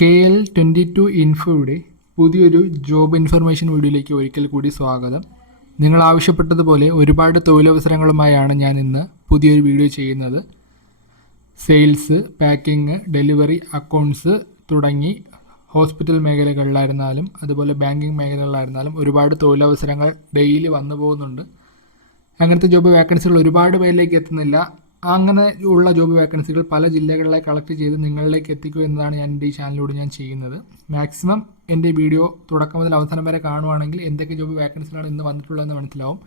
K L twenty two ഇൻഫോയുടെ പുതിയൊരു job information വീഡിയോയിലേക്ക് ഒരിക്കൽ കൂടി സ്വാഗതം. നിങ്ങൾ ആവശ്യപ്പെട്ടതുപോലെ ഒരുപാട് തൊഴിലവസരങ്ങളുമായാണ് ഞാൻ ഇന്ന് പുതിയൊരു വീഡിയോ ചെയ്യുന്നത്. സെയിൽസ് പാക്കിംഗ് ഡെലിവറി അക്കൗണ്ട്സ് തുടങ്ങി ഹോസ്പിറ്റൽ മേഖലകളിലായിരുന്നാലും അതുപോലെ ബാങ്കിങ് മേഖലകളിലായിരുന്നാലും ഒരുപാട് തൊഴിലവസരങ്ങൾ ഡെയിലി വന്നു പോകുന്നുണ്ട്. അങ്ങനത്തെ ജോബ് വേക്കൻസികൾ ഒരുപാട് പേരിലേക്ക് എത്തുന്നില്ല. അങ്ങനെ ഉള്ള ജോബ് വേക്കൻസികൾ പല ജില്ലകളിലായി കളക്ട് ചെയ്ത് നിങ്ങളിലേക്ക് എത്തിക്കുക എന്നതാണ് ഞാൻ എന്റെ ഈ ചാനലിലൂടെ ഞാൻ ചെയ്യുന്നത്. മാക്സിമം എന്റെ വീഡിയോ തുടക്കം മുതൽ അവസാനം വരെ കാണുവാണെങ്കിൽ എന്തൊക്കെ ജോബ് വേക്കൻസികളാണ് ഇന്ന് വന്നിട്ടുള്ളതെന്ന് മനസ്സിലാവും.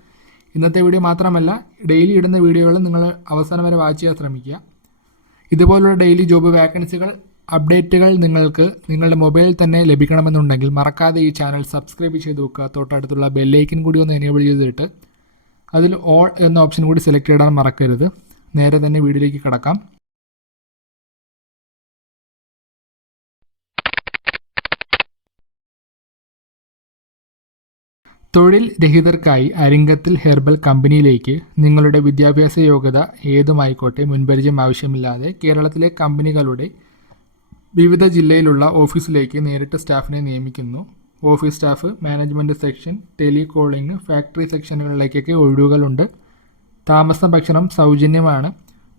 ഇന്നത്തെ വീഡിയോ മാത്രമല്ല ഡെയിലി ഇടുന്ന വീഡിയോകൾ നിങ്ങൾ അവസാനം വരെ വാച്ച് ചെയ്യാൻ ശ്രമിക്കുക. ഇതുപോലുള്ള ഡെയിലി ജോബ് വേക്കൻസികൾ അപ്ഡേറ്റുകൾ നിങ്ങൾക്ക് നിങ്ങളുടെ മൊബൈലിൽ തന്നെ ലഭിക്കണമെന്നുണ്ടെങ്കിൽ മറക്കാതെ ഈ ചാനൽ സബ്സ്ക്രൈബ് ചെയ്ത് വെക്കുക. തൊട്ടടുത്തുള്ള ബെല്ലൈക്കൻ കൂടി ഒന്ന് എനേബിൾ ചെയ്തിട്ട് അതിൽ ഓൾ എന്ന ഓപ്ഷൻ കൂടി സെലക്ട് ചെയ്താൽ മറക്കരുത്. നേരെ തന്നെ വീഡിയോയിലേക്ക് കിടക്കാം. തൊഴിൽ രഹിതർക്കായി അരിങ്കത്തിൽ ഹെർബൽ കമ്പനിയിലേക്ക് നിങ്ങളുടെ വിദ്യാഭ്യാസ യോഗ്യത ഏതുമായിക്കോട്ടെ മുൻപരിചയം ആവശ്യമില്ലാതെ കേരളത്തിലെ കമ്പനികളുടെ വിവിധ ജില്ലയിലുള്ള ഓഫീസിലേക്ക് നേരിട്ട് സ്റ്റാഫിനെ നിയമിക്കുന്നു. Office staff management section telecalling factory സെക്ഷനുകളിലേക്കൊക്കെ ഒഴിവുകളുണ്ട്. താമസം ഭക്ഷണം സൗജന്യമാണ്.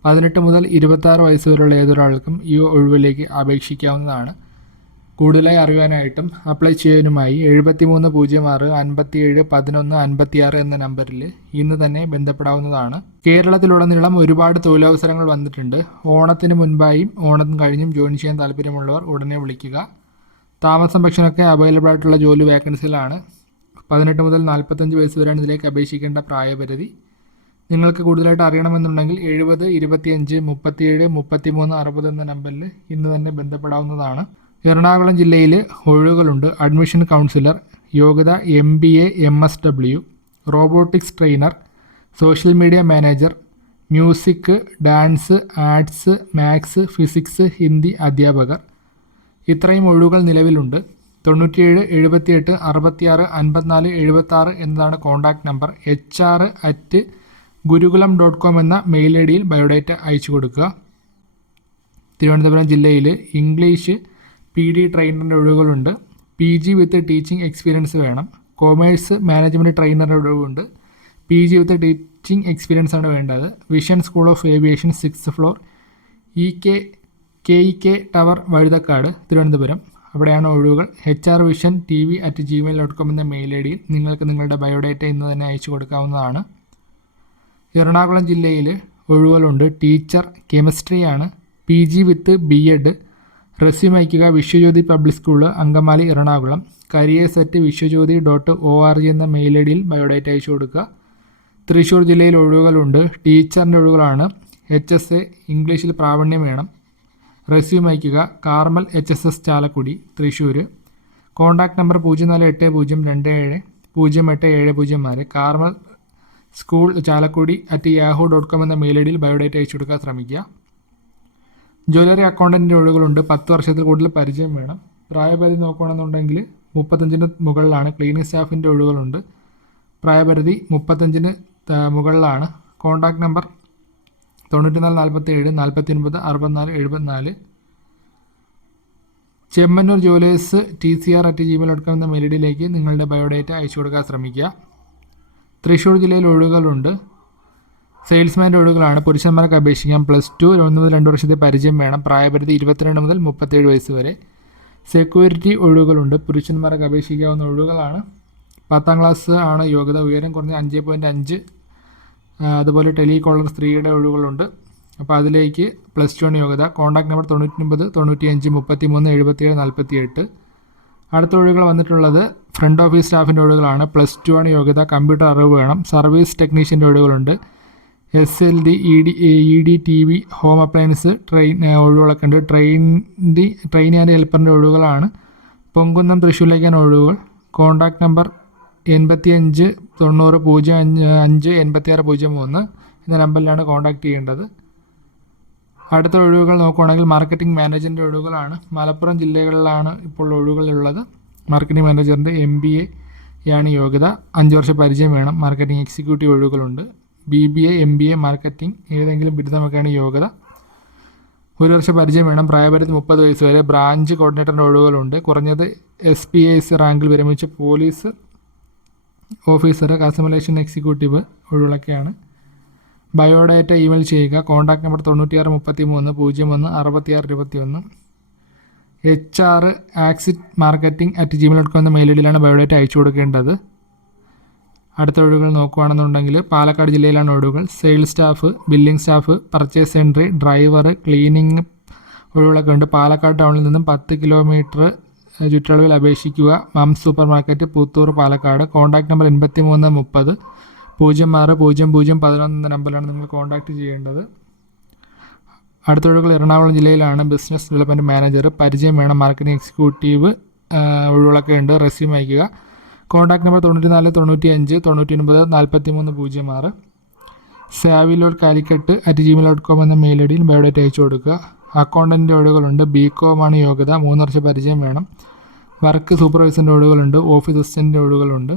പതിനെട്ട് മുതൽ ഇരുപത്താറ് വയസ്സ് വരെയുള്ള ഏതൊരാൾക്കും ഈ ഒഴിവിലേക്ക് അപേക്ഷിക്കാവുന്നതാണ്. കൂടുതലായി അറിയാനായിട്ടും അപ്ലൈ ചെയ്യാനുമായി എഴുപത്തി മൂന്ന് പൂജ്യം ആറ് അൻപത്തി ഏഴ് പതിനൊന്ന് അൻപത്തി ആറ് എന്ന നമ്പറിൽ ഇന്ന് തന്നെ ബന്ധപ്പെടാവുന്നതാണ്. കേരളത്തിലുടനീളം ഒരുപാട് തൊഴിലവസരങ്ങൾ വന്നിട്ടുണ്ട്. ഓണത്തിന് മുൻപായും ഓണത്തിന് കഴിഞ്ഞും ജോയിൻ ചെയ്യാൻ താല്പര്യമുള്ളവർ ഉടനെ വിളിക്കുക. താമസം ഭക്ഷണമൊക്കെ അവൈലബിൾ ആയിട്ടുള്ള ജോലി വേക്കൻസികളാണ് പതിനെട്ട് മുതൽ നാൽപ്പത്തഞ്ച് വയസ്സ് വരെയാണ് ഇതിലേക്ക് അപേക്ഷിക്കേണ്ട പ്രായപരിധി. നിങ്ങൾക്ക് കൂടുതലായിട്ട് അറിയണമെന്നുണ്ടെങ്കിൽ എഴുപത് ഇരുപത്തിയഞ്ച് മുപ്പത്തിയേഴ് മുപ്പത്തിമൂന്ന് അറുപത് എന്ന നമ്പറിൽ ഇന്ന് തന്നെ ബന്ധപ്പെടാവുന്നതാണ്. എറണാകുളം ജില്ലയിൽ ഒഴിവുകളുണ്ട്. അഡ്മിഷൻ കൗൺസിലർ യോഗ്യത M B A M S W robotics trainer social media manager music dance arts maths physics Hindi അധ്യാപകർ. ഇത്രയും ഒഴിവുകൾ നിലവിലുണ്ട്. തൊണ്ണൂറ്റിയേഴ് എഴുപത്തിയെട്ട് അറുപത്തിയാറ് അൻപത്തിനാല് എഴുപത്താറ് എന്നതാണ് contact number. H R at Gurukulam dot com എന്ന മെയിൽ ഐ ഡിയിൽ ബയോഡേറ്റ അയച്ചു കൊടുക്കുക. തിരുവനന്തപുരം ജില്ലയിൽ ഇംഗ്ലീഷ് പി ഡി ട്രെയിനറിന്റെ ഒഴിവുകളുണ്ട്. P G with teaching experience വേണം. കോമേഴ്സ് മാനേജ്മെന്റ് ട്രെയിനറുടെ ഒഴിവുണ്ട്. P G with teaching experience ആണ് വേണ്ടത്. Vision school of aviation six floor E K K E K tower Vazhuthacaud Thiruvananthapuram. അവിടെയാണ് ഒഴിവുകൾ. H R vision T V at Gmail dot com എന്ന mail I ഡിയിൽ നിങ്ങൾക്ക് നിങ്ങളുടെ ബയോഡേറ്റ ഇന്ന് തന്നെ അയച്ചു കൊടുക്കാവുന്നതാണ്. എറണാകുളം ജില്ലയിൽ ഒഴിവുകളുണ്ട് teacher കെമിസ്ട്രിയാണ്. P G with B Ed. Resume അയക്കുക Vishwajyothi public school Angamaly Ernakulam. Career set Vishwajyothi dot O R G എന്ന മെയിൽ ഐ ഡിയിൽ ബയോഡേറ്റ അയച്ചു കൊടുക്കുക. തൃശ്ശൂർ ജില്ലയിൽ ഒഴിവുകളുണ്ട്. ടീച്ചറിന്റെ ഒഴിവുകളാണ്. എച്ച് എസ് എ ഇംഗ്ലീഷിൽ പ്രാവീണ്യം വേണം. റെസ്യൂം അയക്കുക Carmel H S S Chalakudy Thrissur contact number പൂജ്യം നാല് എട്ട് പൂജ്യം രണ്ട് ഏഴ് പൂജ്യം എട്ട് ഏഴ് പൂജ്യം നാല് Carmel school Chalakudy at Yahoo dot com എന്ന മെയിൽ ഐ ഡിയിൽ ബയോഡേറ്റ അയച്ചു കൊടുക്കാൻ ശ്രമിക്കുക. ജ്വല്ലറി അക്കൗണ്ടന്റിന്റെ ഒഴിവുകളുണ്ട്. പത്ത് വർഷത്തിൽ കൂടുതൽ പരിചയം വേണം. പ്രായപരിധി നോക്കുകയാണെന്നുണ്ടെങ്കിൽ മുപ്പത്തഞ്ചിന് മുകളിലാണ്. ക്ലീനിങ് സ്റ്റാഫിന്റെ ഒഴിവുകളുണ്ട്. പ്രായപരിധി മുപ്പത്തഞ്ചിന് മുകളിലാണ്. കോൺടാക്റ്റ് നമ്പർ തൊണ്ണൂറ്റിനാല് നാൽപ്പത്തി ഏഴ് നാൽപ്പത്തി ഒൻപത് അറുപത്തിനാല് എഴുപത്തിനാല്. Chemmanur jewellers T C R at Gmail dot com എന്ന മെയിലിഡിയിലേക്ക് നിങ്ങളുടെ ബയോഡേറ്റ അയച്ചു കൊടുക്കാൻ ശ്രമിക്കുക. തൃശ്ശൂർ ജില്ലയിൽ ഒഴിവുകളുണ്ട്. സെയിൽസ്മാന്റെ ഒഴിവുകളാണ്. പുരുഷന്മാർക്ക് അപേക്ഷിക്കാം. പ്ലസ് ടു ഒന്ന് മുതൽ രണ്ട് വർഷത്തെ പരിചയം വേണം. പ്രായപരിധി ഇരുപത്തിരണ്ട് മുതൽ മുപ്പത്തേഴ് വയസ്സ് വരെ. സെക്യൂരിറ്റി ഒഴിവുകളുണ്ട്. പുരുഷന്മാർക്ക് അപേക്ഷിക്കാവുന്ന ഒഴിവുകളാണ്. പത്താം ക്ലാസ് ആണ് യോഗ്യത. ഉയരം കുറഞ്ഞ അഞ്ച് പോയിന്റ് അഞ്ച്. അതുപോലെ ടെലികോളർ സ്ത്രീയുടെ ഒഴിവുകളുണ്ട്. അപ്പോൾ അതിലേക്ക് പ്ലസ് ടു ആണ് യോഗ്യത. കോൺടാക്ട് നമ്പർ തൊണ്ണൂറ്റി ഒൻപത് തൊണ്ണൂറ്റി അഞ്ച് മുപ്പത്തി മൂന്ന് എഴുപത്തിയേഴ് നാൽപ്പത്തി എട്ട് അടുത്ത ഒഴിവുകൾ വന്നിട്ടുള്ളത് ഫ്രണ്ട് ഓഫീസ് സ്റ്റാഫിന്റെ ഒഴിവുകളാണ്. പ്ലസ് ടു ആണ് യോഗ്യത. കമ്പ്യൂട്ടർ അറിവ് വേണം. സർവീസ് ടെക്നീഷ്യന്റെ ഒഴിവുകളുണ്ട്. S L D E D E D T V home appliance train ഒഴിവുകളൊക്കെ ഉണ്ട്. ട്രെയിൻ ഡി ട്രെയിൻ ആൻഡ് ഹെൽപ്പറിന്റെ ഒഴിവുകളാണ്. പൊങ്കുന്നം തൃശ്ശൂരിലേക്കാണ് ഒഴിവുകൾ. കോൺടാക്ട് നമ്പർ എൺപത്തി അഞ്ച് തൊണ്ണൂറ് പൂജ്യം അഞ്ച് അഞ്ച് എൺപത്തി ആറ് പൂജ്യം മൂന്ന് എന്ന നമ്പറിലാണ് കോൺടാക്ട് ചെയ്യേണ്ടത്. അടുത്ത ഒഴിവുകൾ നോക്കുകയാണെങ്കിൽ മാർക്കറ്റിംഗ് മാനേജറിന്റെ ഒഴിവുകളാണ്. മലപ്പുറം ജില്ലകളിലാണ് ഇപ്പോൾ ഒഴിവുകളുള്ളത് മാർക്കറ്റിംഗ് മാനേജറിന്റെ എം ബി എ ആണ് യോഗ്യത. അഞ്ച് വർഷ പരിചയം വേണം. Marketing executive ഒഴിവുകളുണ്ട്. B B A M B A marketing ഏതെങ്കിലും ബിരുദമൊക്കെയാണ് യോഗ്യത. ഒരു വർഷ പരിചയം വേണം. പ്രായപരിധി മുപ്പത് വയസ്സ് വരെ. ബ്രാഞ്ച് കോർഡിനേറ്ററിന്റെ ഒഴിവുകളുണ്ട്. കുറഞ്ഞത് എസ് പി എസ് റാങ്കിൽ വിരമിച്ച പോലീസ് ഓഫീസർ കസ്റ്റമലേഷൻ എക്സിക്യൂട്ടീവ് ഒഴിവുകളൊക്കെയാണ്. ബയോഡാറ്റ ഇമെയിൽ ചെയ്യുക. കോൺടാക്ട് നമ്പർ തൊണ്ണൂറ്റിയാറ് മുപ്പത്തി മൂന്ന് പൂജ്യം ഒന്ന് അറുപത്തിയാറ് ഇരുപത്തി ഒന്ന് H R ആക്സിറ്റ് marketing at Gmail dot com എന്ന മെയിൽ ഐ ഡിയിലാണ് ബയോഡേറ്റ അയച്ചു കൊടുക്കേണ്ടത്. അടുത്ത ഒഴിവുകൾ നോക്കുകയാണെന്നുണ്ടെങ്കിൽ പാലക്കാട് ജില്ലയിലാണ് ഒഴിവുകൾ. Sales staff billing staff purchase entry driver cleaning ഒഴിവുകളൊക്കെ ഉണ്ട്. പാലക്കാട് ടൗണിൽ നിന്നും പത്ത് കിലോമീറ്റർ ചുറ്റളവിൽ അപേക്ഷിക്കുക. മം super market Puthur Palakkad. Contact number എൺപത്തി മൂന്ന് മുപ്പത്. പൂജ്യം ആറ് പൂജ്യം പൂജ്യം പതിനൊന്ന് നമ്പറിലാണ് നിങ്ങൾ കോൺടാക്റ്റ് ചെയ്യേണ്ടത്. അടുത്ത ഒഴിവുകൾ എറണാകുളം ജില്ലയിലാണ് ബിസിനസ് ഡെവലപ്മെന്റ് മാനേജർ പരിചയം വേണം മാർക്കറ്റിംഗ് എക്സിക്യൂട്ടീവ് ഒഴിവുകളൊക്കെ ഉണ്ട് റെസ്യൂം അയക്കുക കോൺടാക്ട് നമ്പർ തൊണ്ണൂറ്റി നാല് തൊണ്ണൂറ്റി അഞ്ച് തൊണ്ണൂറ്റി ഒൻപത് നാൽപ്പത്തി മൂന്ന് പൂജ്യം ആറ്. സാവിലോട്ട് Calicut at Gmail dot com എന്ന മെയിൽ ഐഡിയിൽ ഡിയിൽ ബയോഡേറ്റ അയച്ചു കൊടുക്കുക. അക്കൗണ്ടന്റ് ഒഴിവുകളുണ്ട് ബി കോം ആണ് യോഗ്യത മൂന്ന് വർഷം പരിചയം വേണം. വർക്ക് സൂപ്പർവൈസറിന്റെ ഒഴിവുകളുണ്ട് ഓഫീസ് അസിസ്റ്റന്റിന്റെ ഒഴിവുകളുണ്ട്.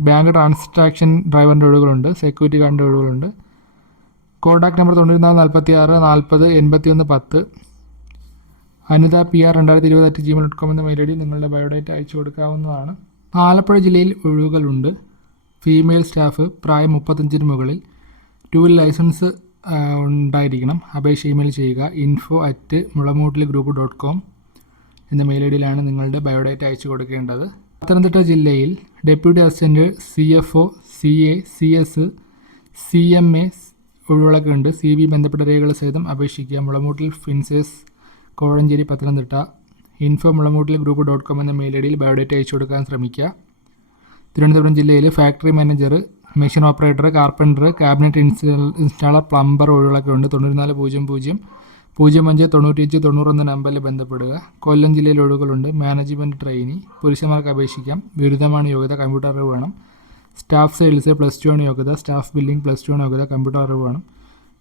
ബാങ്ക് ട്രാൻസാക്ഷൻ ഡ്രൈവറിന്റെ ഒഴിവുകളുണ്ട് സെക്യൂരിറ്റി ഗാർഡിന്റെ ഒഴിവുകളുണ്ട്. കോൺടാക്ട് നമ്പർ തൊണ്ണൂറ്റി നാല് നാൽപ്പത്തി ആറ് നാൽപ്പത് എൺപത്തി ഒന്ന് പത്ത്. അനിത പി ആർ രണ്ടായിരത്തി ഇരുപത് അറ്റ് ജിമെയിൽ ഡോട്ട് കോം എന്ന മെയിൽ ഐ ഡി നിങ്ങളുടെ ബയോഡേറ്റ അയച്ചു കൊടുക്കാവുന്നതാണ്. ആലപ്പുഴ ജില്ലയിൽ ഒഴിവുകളുണ്ട്. ഫീമെയിൽ സ്റ്റാഫ് പ്രായം മുപ്പത്തഞ്ചിന് മുകളിൽ. ടു വീൽ ലൈസൻസ് ഉണ്ടായിരിക്കണം. അപേക്ഷ ഇമെയിൽ ചെയ്യുക. Info at Mulamoottil group dot com എന്ന മെയിൽ ഐ ഡിയിലാണ് നിങ്ങളുടെ ബയോഡേറ്റ അയച്ചു കൊടുക്കേണ്ടത്. പത്തനംതിട്ട ജില്ലയിൽ deputy assistant C F O C A C S C M A ഒഴിവുകളൊക്കെ ഉണ്ട്. സി ബി ബന്ധപ്പെട്ട രേഖകൾ സഹിതം അപേക്ഷിക്കുക. Mulamoottil ഫിൻസേഴ്സ് Kozhencherry Pathanamthitta. Info Mulamoottil group dot com എന്ന മെയിൽ ഐ ഡിയിൽ ബയോഡേറ്റ അയച്ചു കൊടുക്കാൻ ശ്രമിക്കുക. തിരുവനന്തപുരം ജില്ലയിൽ factory manager machine operator carpenter cabinet install installer plumber ഒഴിവുകളൊക്കെ ഉണ്ട്. തൊണ്ണൂറ്റിനാല് പൂജ്യം പൂജ്യം. പൂജ്യം അഞ്ച് തൊണ്ണൂറ്റിയഞ്ച് തൊണ്ണൂറൊന്ന് നമ്പറിൽ ബന്ധപ്പെടുക. കൊല്ലം ജില്ലയിൽ ഒഴിവുകളുണ്ട്. Management trainee. പുരുഷന്മാർക്ക് അപേക്ഷിക്കാം. ബിരുദമാണ് യോഗ്യത. കമ്പ്യൂട്ടർ വേണം. സ്റ്റാഫ് സെയിൽസ് പ്ലസ് ടു ആണ് യോഗ്യത സ്റ്റാഫ് ബില്ലിംഗ് പ്ലസ് ടു ആണ് യോഗ്യത കമ്പ്യൂട്ടർ അറിവ് വേണം.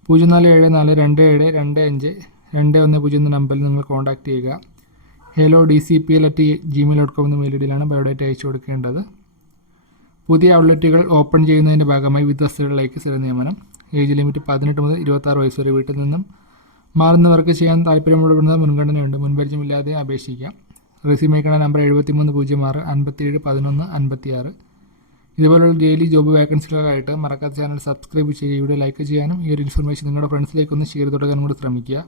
പൂജ്യം നാല് ഏഴ് നാല് രണ്ട് ഏഴ് രണ്ട് അഞ്ച് രണ്ട് ഒന്ന് പൂജ്യം എന്ന നമ്പറിൽ നിങ്ങൾ കോൺടാക്റ്റ് ചെയ്യുക. Hello D C P L at Gmail dot com എന്ന മെയിൽ ഐ ഡിയിലാണ് ബയോഡേറ്റ അയച്ചു കൊടുക്കേണ്ടത്. പുതിയ ഔട്ട്ലെറ്റുകൾ ഓപ്പൺ ചെയ്യുന്നതിന്റെ ഭാഗമായി വിദ്യാർത്ഥികളിലേക്ക് സ്ഥിര നിയമനം. ഏജ് ലിമിറ്റ് പതിനെട്ട് മുതൽ ഇരുപത്താറ് വയസ്സ് വരെ വീട്ടിൽ നിന്നും മാറുന്നവർക്ക് ചെയ്യാൻ താല്പര്യമുള്ള മുൻഗണനയുണ്ട്. മുൻപരിചയമില്ലാതെ അപേക്ഷിക്കാം. റെസ്യൂം അയക്കണ നമ്പർ എഴുപത്തി മൂന്ന് പൂജ്യം ആറ് അൻപത്തിയേഴ് പതിനൊന്ന് അൻപത്തിയാറ്. ഇതുപോലുള്ള ഡെയിലി ജോബ് വേക്കൻസികളായിട്ട് മറക്കാത്ത ചാനൽ സബ്സ്ക്രൈബ് ചെയ്യുക വീഡിയോ ലൈക്ക് ചെയ്യാനും ഈ ഒരു ഇൻഫർമേഷൻ നിങ്ങളുടെ ഫ്രണ്ട്സിലേക്കൊന്ന് ഷെയർ തുടങ്ങാനും കൂടി ശ്രമിക്കുക.